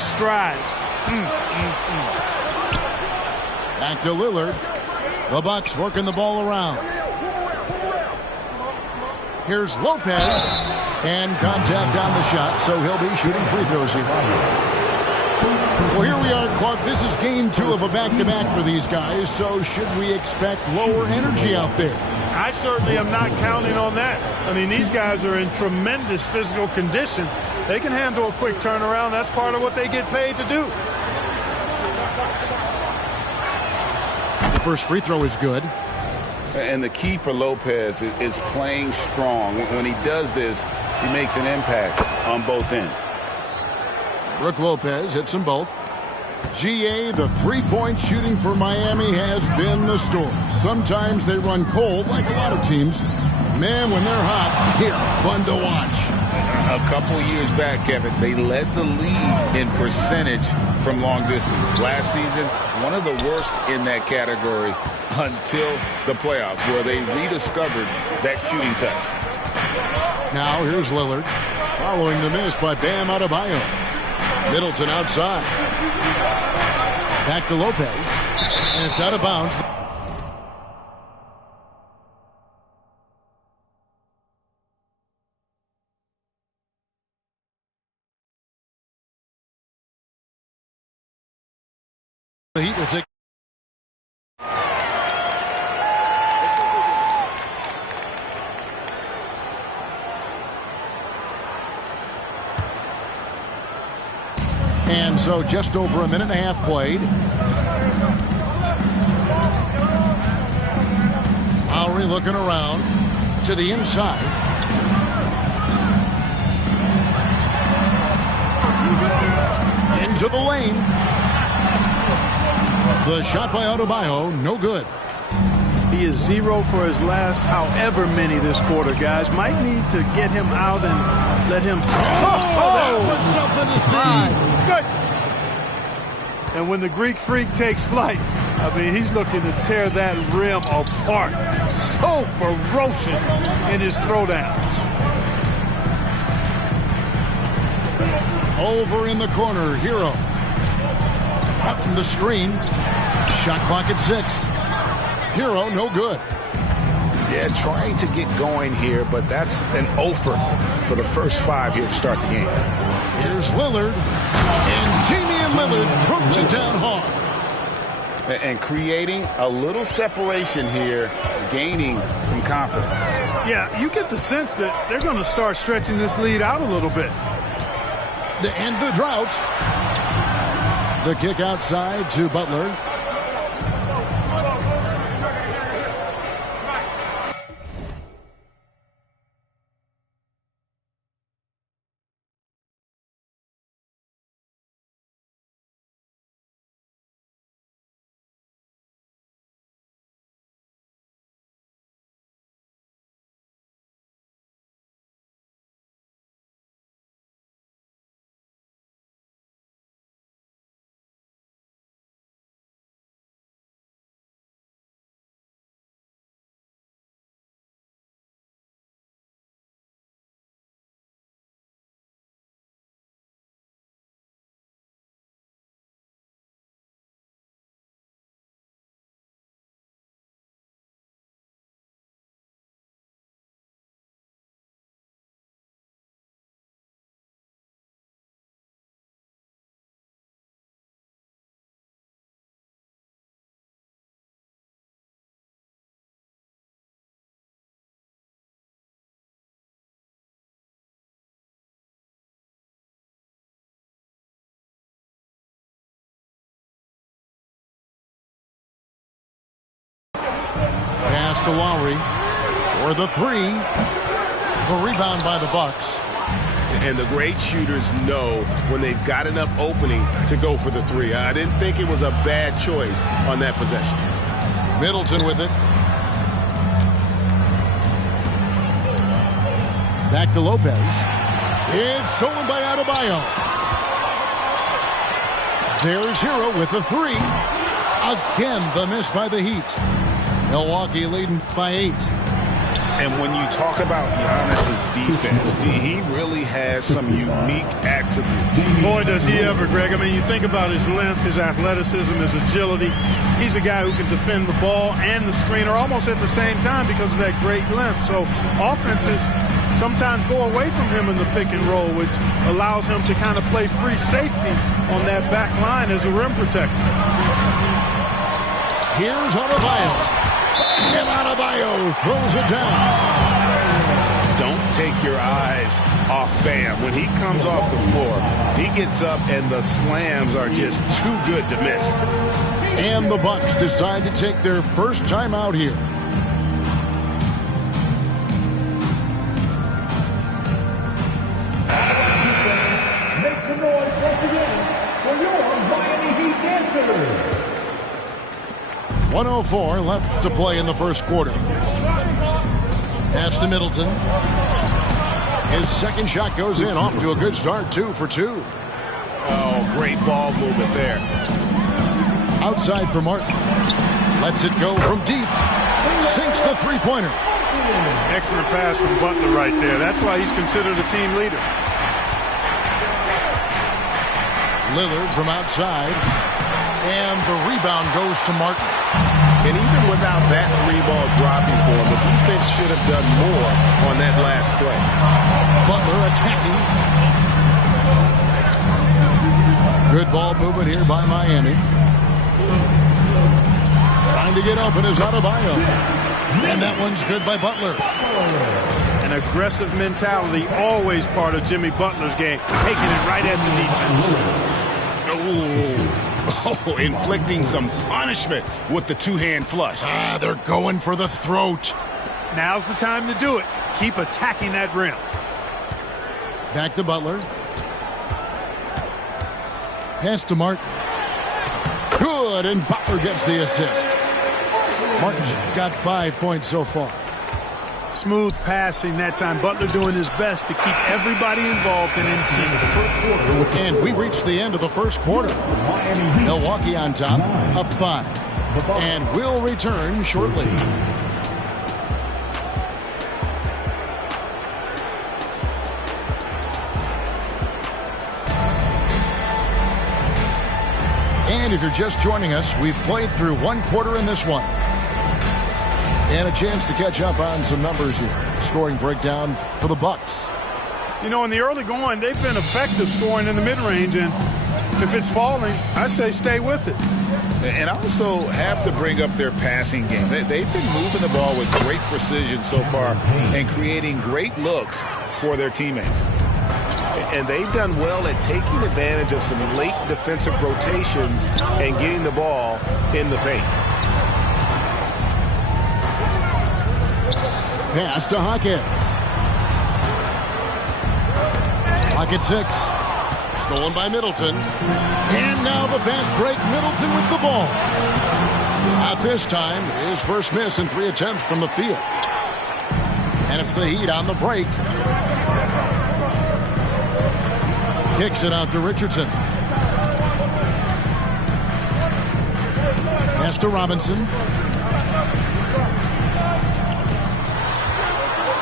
big strides. Back to Lillard. The Bucks working the ball around. Here's Lopez. And contact on the shot, so he'll be shooting free throws here. Well, here we are, Clark. This is game 2 of a back-to-back for these guys, so should we expect lower energy out there? I certainly am not counting on that. I mean, these guys are in tremendous physical condition. They can handle a quick turnaround. That's part of what they get paid to do. The first free throw is good. And the key for Lopez is playing strong. When he does this, he makes an impact on both ends. Brook Lopez hits them both. GA, the three-point shooting for Miami has been the story. Sometimes they run cold like a lot of teams. Man, when they're hot, they're fun to watch. A couple years back, Kevin, they led the league in percentage from long distance. Last season, one of the worst in that category until the playoffs, where they rediscovered that shooting touch. Now here's Lillard, following the miss by Bam Adebayo. Middleton outside. Back to Lopez, and it's out of bounds. The Heat will take. And so just over a minute and a half played. Lowry looking around to the inside. Into the lane. The shot by Adebayo, no good. He is 0 for his last however many this quarter, guys. Might need to get him out and let him... that was something to see. Goodness. And when the Greek Freak takes flight, I mean, he's looking to tear that rim apart. So ferocious in his throwdown. Over in the corner, Hero. Up in the screen. Shot clock at 6. Hero, no good. Yeah, trying to get going here, but that's an offer for the first 5 here to start the game. Here's Lillard. And Damian Lillard throws it down hard. And creating a little separation here, gaining some confidence. Yeah, you get the sense that they're going to start stretching this lead out a little bit. To end the drought. The kick outside to Butler. Pass to Lowry for the 3. The rebound by the Bucks. And the great shooters know when they've got enough opening to go for the 3. I didn't think it was a bad choice on that possession. Middleton with it. Back to Lopez. It's stolen by Adebayo. There's Hero with the 3. Again, the miss by the Heat. Milwaukee leading by 8. And when you talk about Giannis's defense, he really has some unique attributes. Boy, does he ever, Greg. I mean, you think about his length, his athleticism, his agility. He's a guy who can defend the ball and the screener almost at the same time because of that great length. So offenses sometimes go away from him in the pick and roll, which allows him to kind of play free safety on that back line as a rim protector. Here's Adebayo. And Adebayo throws it down. Don't take your eyes off Bam. When he comes off the floor, he gets up and the slams are just too good to miss. And the Bucks decide to take their first time out here. Make some noise once again for your Miami Heat dancers. 1:04 left to play in the first quarter. Pass to Middleton. His second shot goes in, off to a good start, 2 for 2. Oh, great ball movement there. Outside for Martin. Lets it go from deep. Sinks the three-pointer. Excellent pass from Butler right there. That's why he's considered a team leader. Lillard from outside. And the rebound goes to Martin. And even without that three-ball dropping for him, the defense should have done more on that last play. Butler attacking. Good ball movement here by Miami. Trying to get open is Adebayo. And that one's good by Butler. An aggressive mentality, always part of Jimmy Butler's game, taking it right at the defense. Oh, inflicting some punishment with the two-hand flush. They're going for the throat. Now's the time to do it. Keep attacking that rim. Back to Butler. Pass to Martin. Good, and Butler gets the assist. Martin's got 5 points so far. Smooth passing that time. Butler doing his best to keep everybody involved and in sync. And we've reached the end of the first quarter. Milwaukee on top, up 5. And we'll return shortly. And if you're just joining us, we've played through one quarter in this one. And a chance to catch up on some numbers here. Scoring breakdown for the Bucks. You know, in the early going, they've been effective scoring in the mid-range, and if it's falling, I say stay with it. And I also have to bring up their passing game. They've been moving the ball with great precision so far and creating great looks for their teammates. And they've done well at taking advantage of some late defensive rotations and getting the ball in the paint. Pass to Hackett. Hackett 6. Stolen by Middleton. And now the fast break. Middleton with the ball. Not this time. His first miss in 3 attempts from the field. And it's the Heat on the break. Kicks it out to Richardson. Pass to Robinson.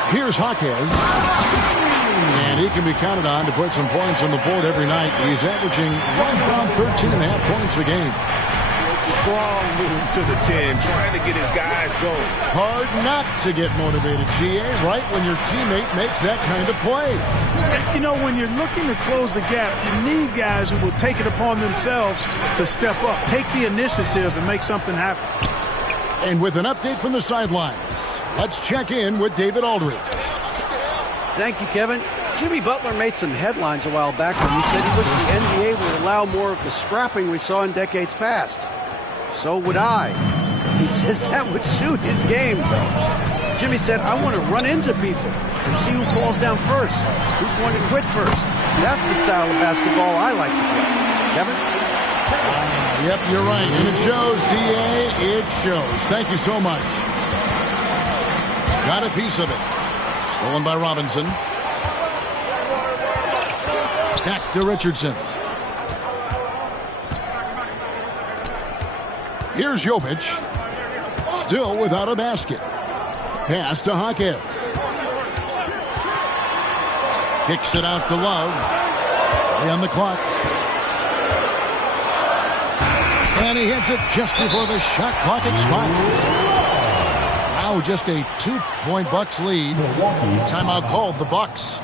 Here's Jaquez. And he can be counted on to put some points on the board every night. He's averaging right around 13.5 points a game. Strong move to the 10, trying to get his guys going. Hard not to get motivated, GA, right when your teammate makes that kind of play. You know, when you're looking to close the gap, you need guys who will take it upon themselves to step up, take the initiative, and make something happen. And with an update from the sidelines, let's check in with David Aldridge. Thank you, Kevin. Jimmy Butler made some headlines a while back when he said he wished the NBA would allow more of the scrapping we saw in decades past. So would I. He says that would suit his game. Jimmy said, I want to run into people and see who falls down first, who's going to quit first. That's the style of basketball I like to play. Kevin? Yep, you're right. And it shows, DA. It shows. Thank you so much. Got a piece of it. Stolen by Robinson. Back to Richardson. Here's Jovic. Still without a basket. Pass to Hawkins. Kicks it out to Love. Play on the clock. And he hits it just before the shot clock expires. Now just a 2-point Bucks lead. Timeout called the Bucks.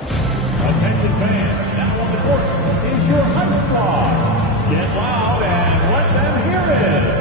Attention fans, now on the court is your Hype Squad. Get loud and let them hear it.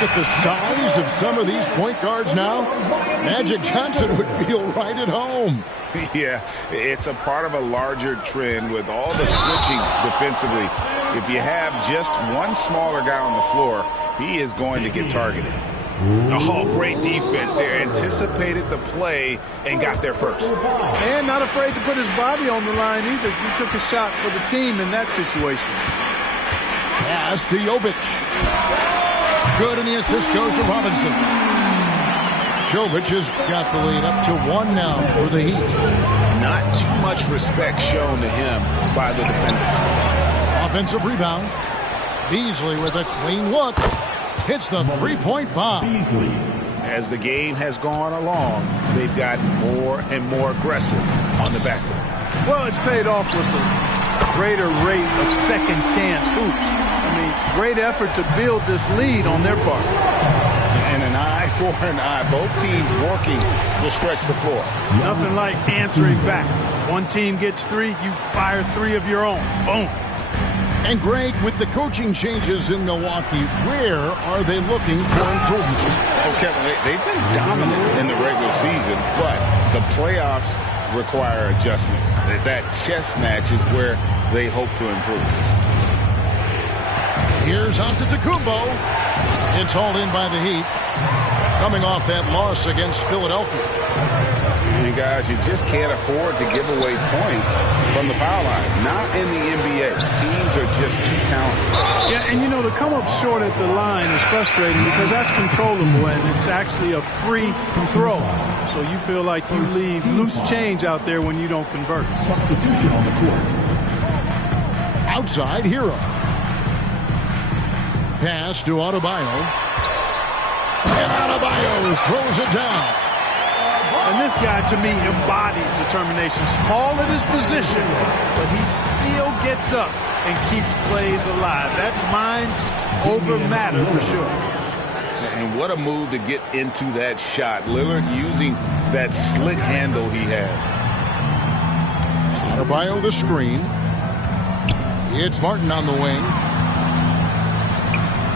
At the size of some of these point guards now, Magic Johnson would feel right at home. Yeah, it's a part of a larger trend with all the switching defensively. If you have just one smaller guy on the floor, he is going to get targeted. Oh, great defense there. Anticipated the play and got there first. And not afraid to put his body on the line either. He took a shot for the team in that situation. Pass to Jovic. Good, and the assist goes to Robinson. Jovic has got the lead up to 1 now for the Heat. Not too much respect shown to him by the defenders. Offensive rebound. Beasley with a clean look. Hits the three-point bomb. As the game has gone along, they've gotten more and more aggressive on the backboard. Well, it's paid off with a greater rate of second chance hoops. Great effort to build this lead on their part. And an eye for an eye. Both teams working to stretch the floor. Nothing like answering back. One team gets 3, you fire 3 of your own. Boom. And Greg, with the coaching changes in Milwaukee, where are they looking for improvement? Oh, Kevin, they've been dominant in the regular season, but the playoffs require adjustments. That chess match is where they hope to improve. Here's Antetokounmpo. It's hauled in by the Heat. Coming off that loss against Philadelphia. And guys, you just can't afford to give away points from the foul line. Not in the NBA. Teams are just too talented. Yeah, and to come up short at the line is frustrating because that's controllable and it's actually a free throw. So you feel like you leave loose change out there when you don't convert. Substitution on the court. Outside Hero. Pass to Adebayo. And Adebayo throws it down. And this guy, to me, embodies determination. Small at his position, but he still gets up and keeps plays alive. That's mind over matter for sure. And what a move to get into that shot. Lillard using that slick handle he has. Adebayo the screen. It's Martin on the wing.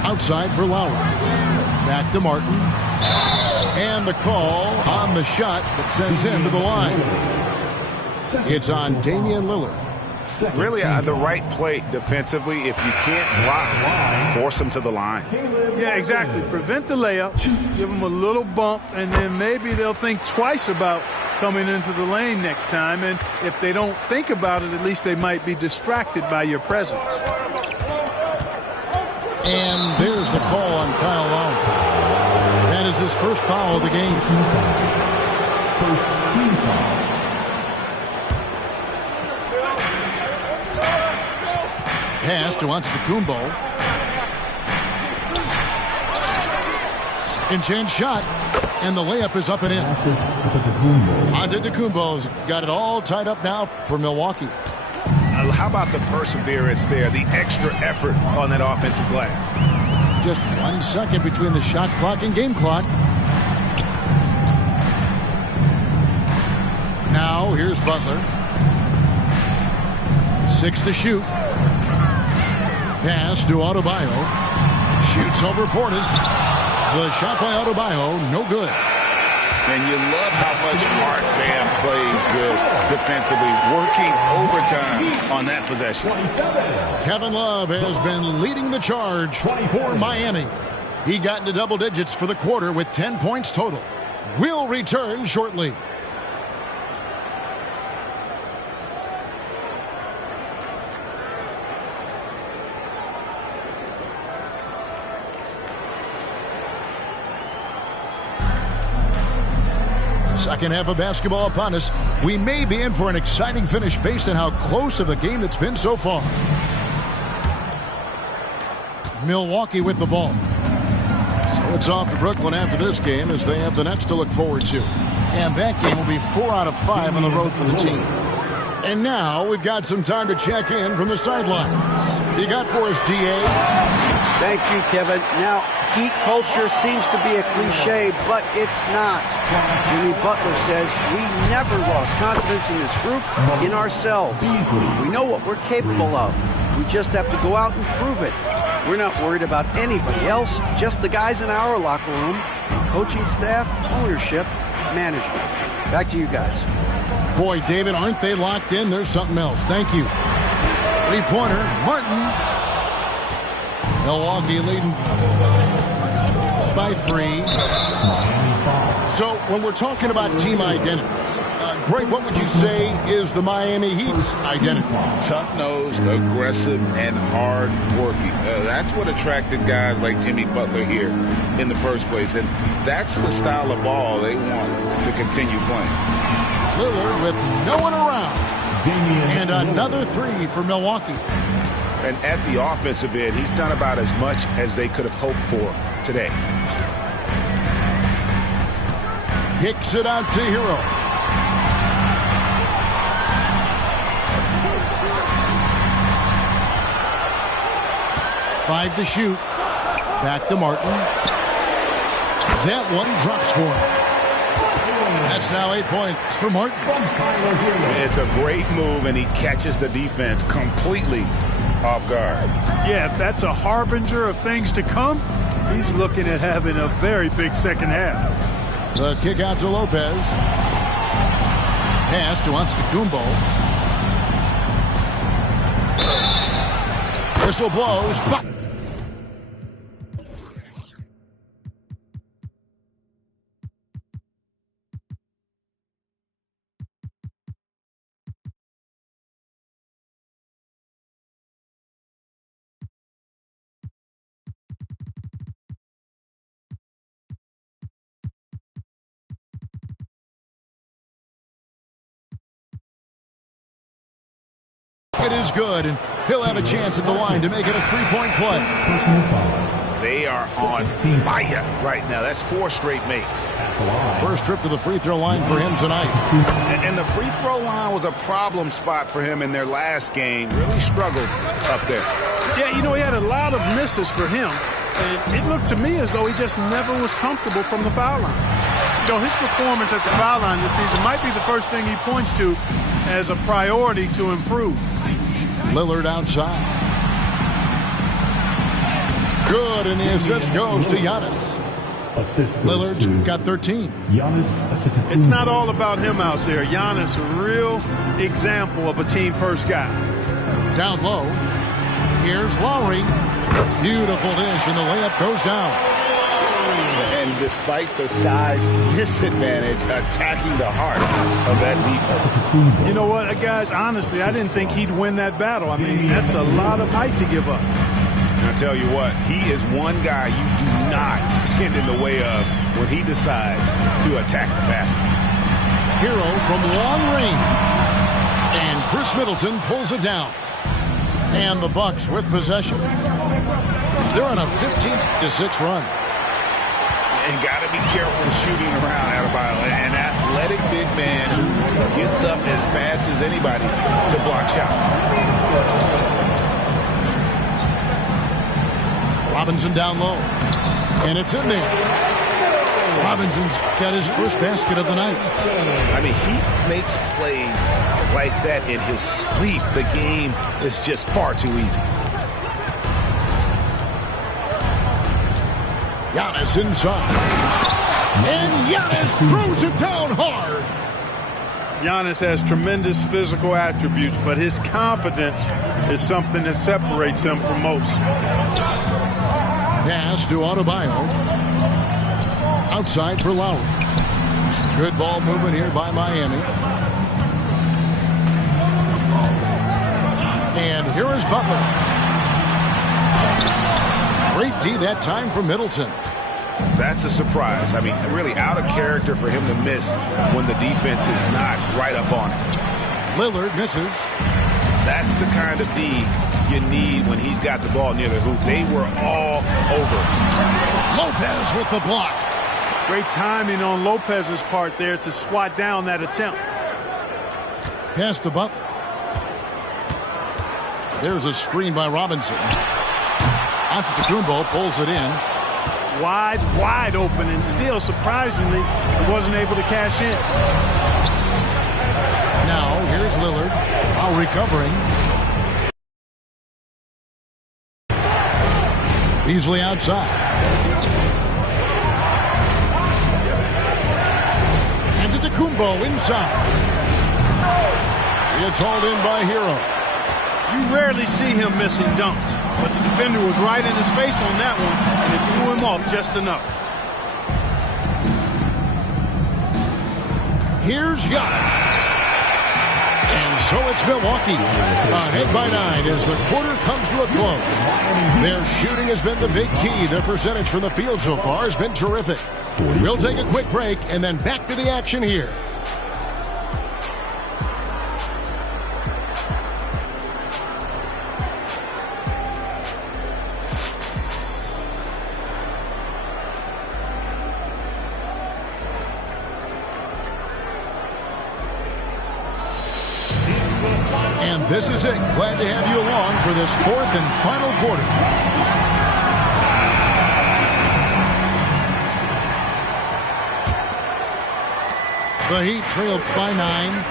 Outside for Lowry. Back to Martin. And the call on the shot that sends him to the line. It's on Damian Lillard. Really the right play defensively. If you can't block, force them to the line. Yeah, exactly. Prevent the layup, give them a little bump, and then maybe they'll think twice about coming into the lane next time. And if they don't think about it, at least they might be distracted by your presence. And there's the call on Kyle Lowry. That is his first foul of the game. First team foul. Pass to Antetokounmpo. Second chance shot. And the layup is up and in. Antetokounmpo's got it all tied up now for Milwaukee. How about the perseverance there, the extra effort on that offensive glass? just 1 second between the shot clock and game clock. Now, here's Butler. 6 to shoot. Pass to Adebayo. Shoots over Portis. The shot by Adebayo, no good. And you love how much heart Bam plays with defensively, working overtime on that possession. Kevin Love has been leading the charge for Miami. He got into double digits for the quarter with 10 points total. We'll return shortly. Second half of basketball upon us. We may be in for an exciting finish based on how close of a game it's been so far. Milwaukee with the ball. So it's off to Brooklyn after this game as they have the Nets to look forward to. And that game will be 4 out of 5 on the road for the team. And now we've got some time to check in from the sidelines. You got for us, D.A.? Thank you, Kevin. Now, Heat culture seems to be a cliche, but it's not. Jimmy Butler says we never lost confidence in this group, in ourselves. We know what we're capable of. We just have to go out and prove it. We're not worried about anybody else, just the guys in our locker room, and coaching staff, ownership, management. Back to you guys. Boy, David, aren't they locked in? There's something else. Thank you. Three-pointer, Martin. Milwaukee leading by 3. So when we're talking about team identities, Greg, what would you say is the Miami Heat's identity? Tough-nosed, aggressive, and hard-working. That's what attracted guys like Jimmy Butler here in the first place. And that's the style of ball they want to continue playing. Lillard with no one around. And another 3 for Milwaukee. And at the offensive end, he's done about as much as they could have hoped for today. Kicks it out to Hero. Five to shoot. Back to Martin. That one drops for him. That's now 8 points for Martin. It's a great move, and he catches the defense completely off guard. Yeah, if that's a harbinger of things to come, he's looking at having a very big second half. The kick out to Lopez. Pass to Antetokounmpo. Whistle blows. It is good, and he'll have a chance at the line to make it a 3-point play. They are on fire right now. That's 4 straight makes. First trip to the free throw line for him tonight. And the free throw line was a problem spot for him in their last game. Really struggled up there. Yeah, you know, he had a lot of misses for him. And it looked to me as though he just never was comfortable from the foul line. You know, his performance at the foul line this season might be the first thing he points to as a priority to improve. Lillard outside. Good, and the assist goes to Giannis. Lillard's got 13. It's not all about him out there. Giannis, a real example of a team-first guy. Down low. Here's Lowry. Beautiful dish, and the layup goes down. And despite the size disadvantage, attacking the heart of that defense. You know what, guys, honestly, I didn't think he'd win that battle. I mean, that's a lot of height to give up. And I'll tell you what, he is one guy you do not stand in the way of when he decides to attack the basket. Hero from long range. And Chris Middleton pulls it down. And the Bucks with possession. They're on a 15-6 run. And got to be careful shooting around Adebayo. An athletic big man who gets up as fast as anybody to block shots. Robinson down low. And it's in there. Robinson's got his first basket of the night. I mean, he makes plays like that in his sleep. The game is just far too easy. Giannis inside. And Giannis throws it down hard. Giannis has tremendous physical attributes, but his confidence is something that separates him from most. Pass to Adebayo. Outside for Lowry. Good ball movement here by Miami. And here is Butler. Great D that time from Middleton. That's a surprise. I mean, really out of character for him to miss when the defense is not right up on it. Lillard misses. That's the kind of D you need when he's got the ball near the hoop. They were all over. Lopez with the block. Great timing on Lopez's part there to swat down that attempt. Pass to Butler. There's a screen by Robinson. Antetokounmpo pulls it in. Wide open, and still, surprisingly, he wasn't able to cash in. Now, here's Lillard, while recovering. Beasley outside. Antetokounmpo inside. It's hauled in by Hero. You rarely see him missing dunks, but the defender was right in his face on that one, and it threw him off just enough. Here's Giannis. And so it's Milwaukee. Ahead by 9 as the quarter comes to a close. Their shooting has been the big key. Their percentage from the field so far has been terrific. We'll take a quick break and then back to the action here. And this is it. Glad to have you along for this fourth and final quarter. The Heat trailed by 9.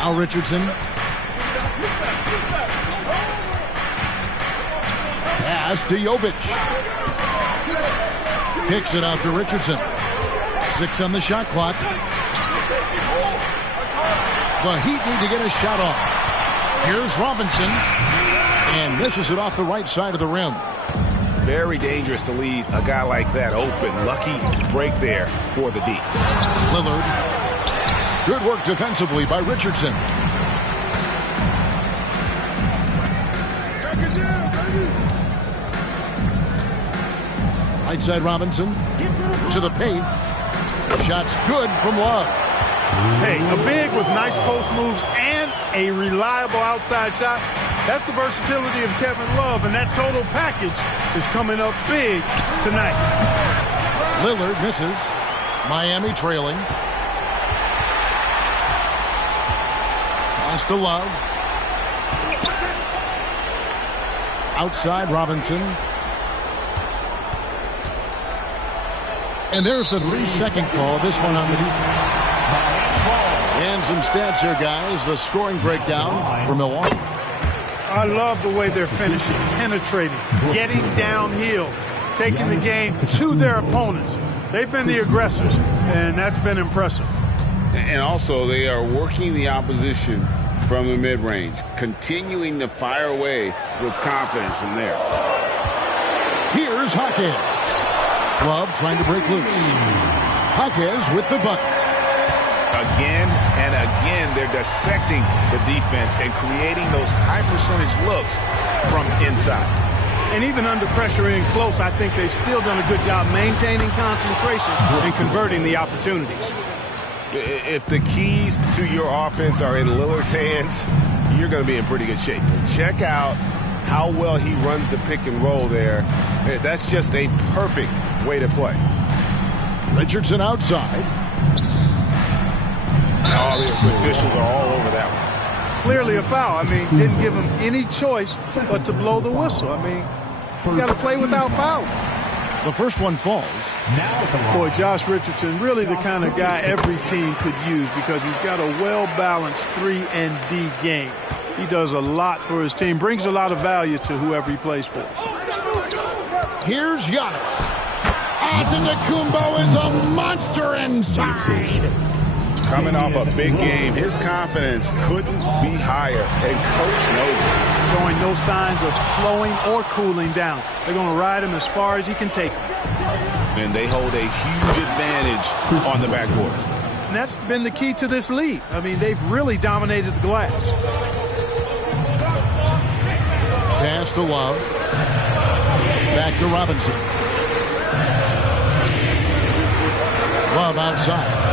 Al Richardson. Pass to Jovic. Kicks it out to Richardson. 6 on the shot clock. The Heat need to get a shot off. Here's Robinson. And misses it off the right side of the rim. Very dangerous to leave a guy like that open. Lucky break there for the D. Lillard. Good work defensively by Richardson. Right side Robinson. To the paint. Shot's good from Love. Hey, a big with nice post moves and a reliable outside shot. That's the versatility of Kevin Love, and that total package is coming up big tonight. Lillard misses. Miami trailing. Pass to Love. Outside Robinson. And there's the 3-second call. This one on the defense. And some stats here, guys. The scoring breakdown for Milwaukee. I love the way they're finishing, penetrating, getting downhill, taking the game to their opponents. They've been the aggressors, and that's been impressive. And also, they are working the opposition from the mid-range, continuing to fire away with confidence from there. Here's Hawkins. Love trying to break loose. Hawkins with the bucket. Again and again, they're dissecting the defense and creating those high-percentage looks from inside. And even under pressure in close, I think they've still done a good job maintaining concentration and converting the opportunities. If the keys to your offense are in Lillard's hands, you're going to be in pretty good shape. Check out how well he runs the pick and roll there. That's just a perfect way to play. Richardson outside. Oh, the officials are all over that one. clearly a foul. I mean, didn't give him any choice but to blow the whistle. I mean, you got to play without fouling. The first one falls. Boy, Josh Richardson, really the kind of guy every team could use because he's got a well-balanced 3 and D game. He does a lot for his team, brings a lot of value to whoever he plays for. Here's Giannis. Antetokounmpo is a monster inside. Coming off a big game, his confidence couldn't be higher, and coach knows it. Showing no signs of slowing or cooling down. They're going to ride him as far as he can take him. And they hold a huge advantage on the backboard. And that's been the key to this lead. I mean, they've really dominated the glass. Pass to Love. Back to Robinson. Love outside.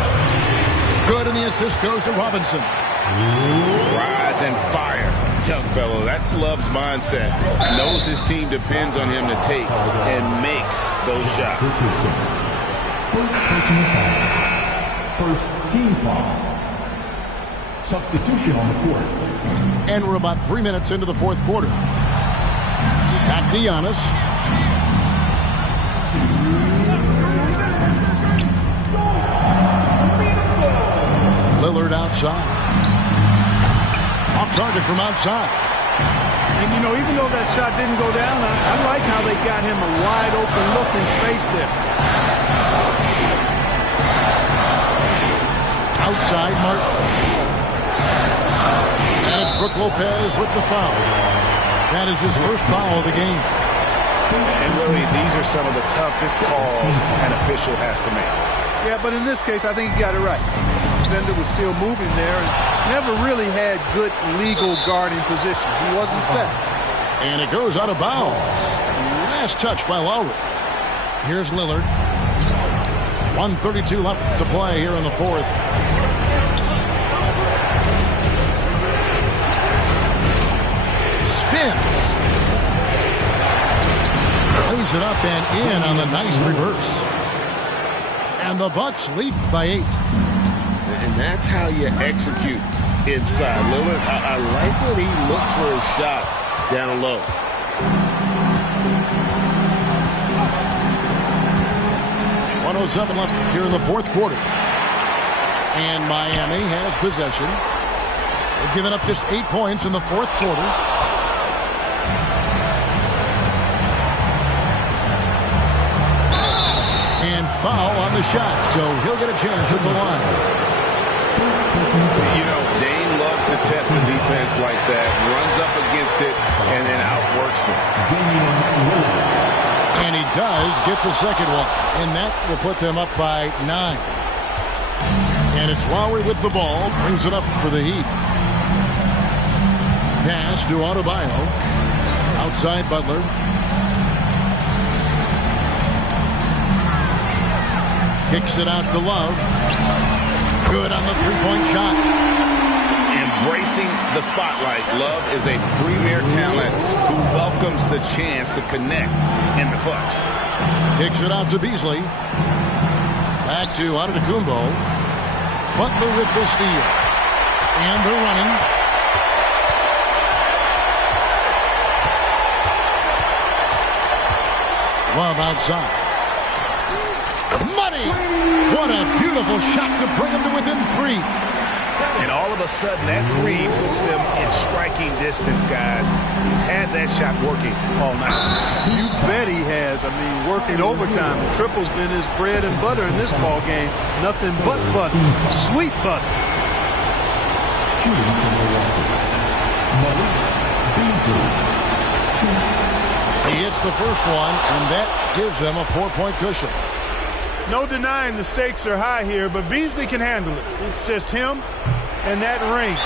Good, and the assist goes to Robinson. Rise and fire. Young fellow, that's Love's mindset. Knows his team depends on him to take and make those shots. First team foul. Substitution on the court. And we're about 3 minutes into the fourth quarter. Back to Giannis. Lillard outside. Off target from outside. And, you know, even though that shot didn't go down, I like how they got him a wide open look in space there. Outside, Martin. And it's Brook Lopez with the foul. That is his first foul of the game. And really, these are some of the toughest calls an official has to make. Yeah, but in this case, I think he got it right. The defender was still moving there and never really had good legal guarding position. He wasn't set. And it goes out of bounds. Last touch by Lowry. Here's Lillard. 1:32 left to play here in the fourth. Spins. Plays it up and in on the nice reverse. And the Bucks lead by 8. And that's how you execute inside. Lillard, I like when he looks for his shot down low. .107 left here in the fourth quarter. And Miami has possession. They've given up just 8 points in the fourth quarter. And foul on the shot, so he'll get a chance at the line. You know, Dame loves to test the defense like that, runs up against it, and then outworks them. And he does get the second one, and that will put them up by 9. And it's Lowry with the ball, brings it up for the Heat. Pass to Adebayo. Outside Butler. Kicks it out to Love. Good on the three-point shot. Embracing the spotlight. Love is a premier talent who welcomes the chance to connect in the clutch. Kicks it out to Beasley. Back to Antetokounmpo. Butler with the steal. And they're running. Love outside. Money! What a beautiful shot to bring them to within 3. And all of a sudden, that 3 puts them in striking distance, guys. He's had that shot working all night. You bet he has. I mean, working overtime. The triple's been his bread and butter in this ball game. Nothing but butter. Sweet butter. Shooting from Milwaukee. Beasley. He hits the first one, and that gives them a 4-point cushion. No denying the stakes are high here, but Beasley can handle it. It's just him and that ring.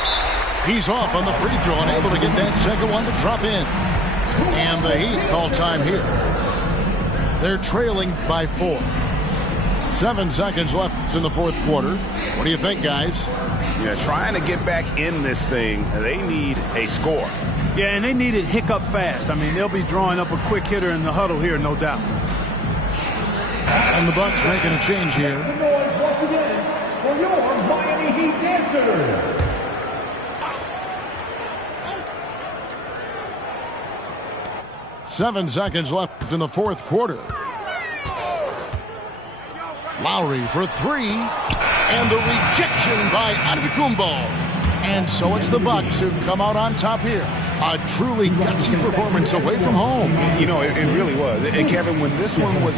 He's off on the free throw, unable to get that second one to drop in. And the Heat call time here. They're trailing by 4. 7 seconds left in the fourth quarter. What do you think, guys? Yeah, trying to get back in this thing, they need a score. Yeah, and they need it hiccup fast. I mean, they'll be drawing up a quick hitter in the huddle here, no doubt. And the Bucks making a change here. The noise once again for your Miami Heat dancers. 7 seconds left in the fourth quarter. Lowry for 3, and the rejection by Antetokounmpo. And so it's the Bucks who come out on top here. A truly gutsy performance away from home. You know, it really was. And Kevin, when this one was